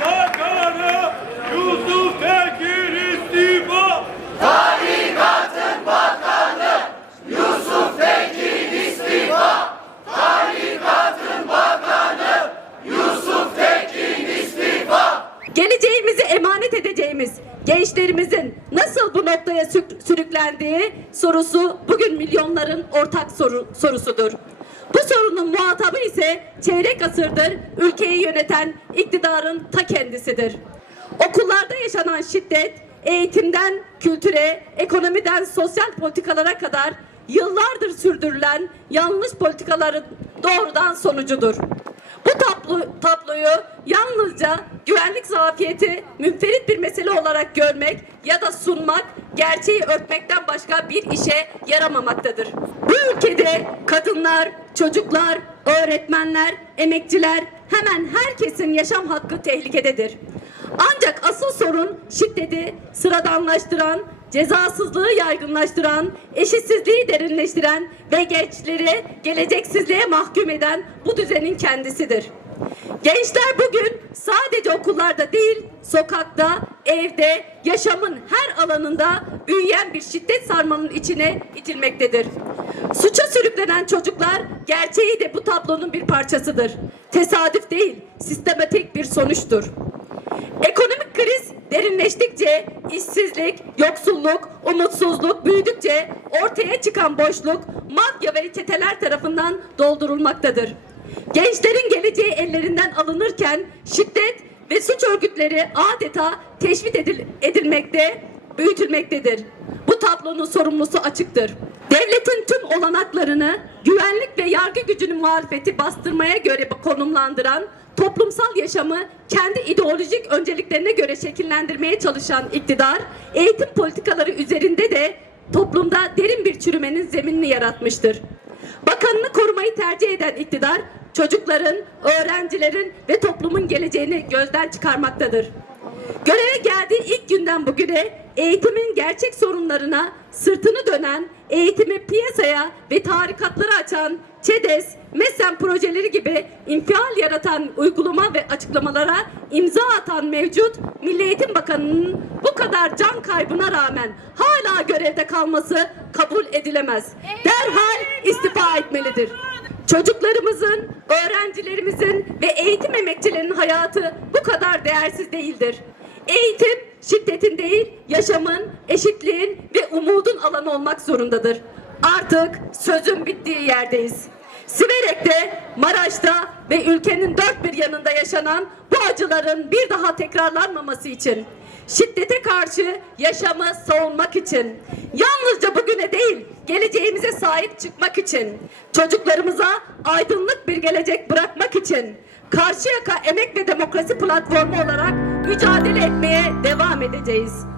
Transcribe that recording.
Bakanı Yusuf Tekin istifa. Tarikatın bakanı Yusuf Tekin istifa. Tarikatın bakanı Yusuf Tekin istifa. Geleceğimizi emanet edeceğimiz gençlerimizin nasıl bu noktaya sürüklendiği sorusu bugün milyonların ortak sorusudur. Bu sorunun muhatabı ise çeyrek asırdır ülkeyi yöneten iktidarın ta kendisidir. Okullarda yaşanan şiddet, eğitimden kültüre, ekonomiden sosyal politikalara kadar yıllardır sürdürülen yanlış politikaların doğrudan sonucudur. Bu tabloyu yalnızca güvenlik zafiyeti münferit bir mesele olarak görmek ya da sunmak gerçeği örtmekten başka bir işe yaramamaktadır. Bu ülkede kadınlar, çocuklar, öğretmenler, emekçiler, hemen herkesin yaşam hakkı tehlikededir. Ancak asıl sorun şiddeti sıradanlaştıran, cezasızlığı yaygınlaştıran, eşitsizliği derinleştiren ve gençleri geleceksizliğe mahkum eden bu düzenin kendisidir. Gençler bugün sadece okullarda değil, sokakta, evde, yaşamın her alanında büyüyen bir şiddet sarmalının içine itilmektedir. Suça sürüklenen çocuklar gerçeği de bu tablonun bir parçasıdır. Tesadüf değil, sistematik bir sonuçtur. Ekonomik kriz derinleştikçe işsizlik, yoksulluk, umutsuzluk büyüdükçe ortaya çıkan boşluk mafya ve çeteler tarafından doldurulmaktadır. Gençlerin geleceği ellerinden alınırken şiddet ve suç örgütleri adeta teşvik edilmekte, büyütülmektedir. Bu tablonun sorumlusu açıktır. Devletin tüm olanaklarını güvenlik ve yargı gücünün muhalefeti bastırmaya göre konumlandıran, toplumsal yaşamı kendi ideolojik önceliklerine göre şekillendirmeye çalışan iktidar, eğitim politikaları üzerinde de toplumda derin bir çürümenin zeminini yaratmıştır. Bakanını korumayı tercih eden iktidar, çocukların, öğrencilerin ve toplumun geleceğini gözden çıkarmaktadır. Göreve geldiği ilk günden bugüne eğitimin gerçek sorunlarına sırtını dönen, eğitimi piyasaya ve tarikatları açan ÇEDES, MESEN projeleri gibi infial yaratan uygulama ve açıklamalara imza atan mevcut Milli Eğitim Bakanı'nın bu kadar can kaybına rağmen hala görevde kalması kabul edilemez. Derhal istifa etmelidir. Çocuklarımızın, öğrencilerimizin ve eğitim emekçilerinin hayatı bu kadar değersiz değildir. Eğitim şiddetin değil, yaşamın, eşitliğin ve umudun alanı olmak zorundadır. Artık sözün bittiği yerdeyiz. Siverek'te, Maraş'ta ve ülkenin dört bir yanında yaşanan bu acıların bir daha tekrarlanmaması için, şiddete karşı yaşamı savunmak için, yalnızca bugüne değil, geleceğimize sahip çıkmak için, çocuklarımıza aydınlık bir gelecek bırakmak için, Karşıyaka Emek ve Demokrasi Platformu olarak mücadele etmeye devam edeceğiz.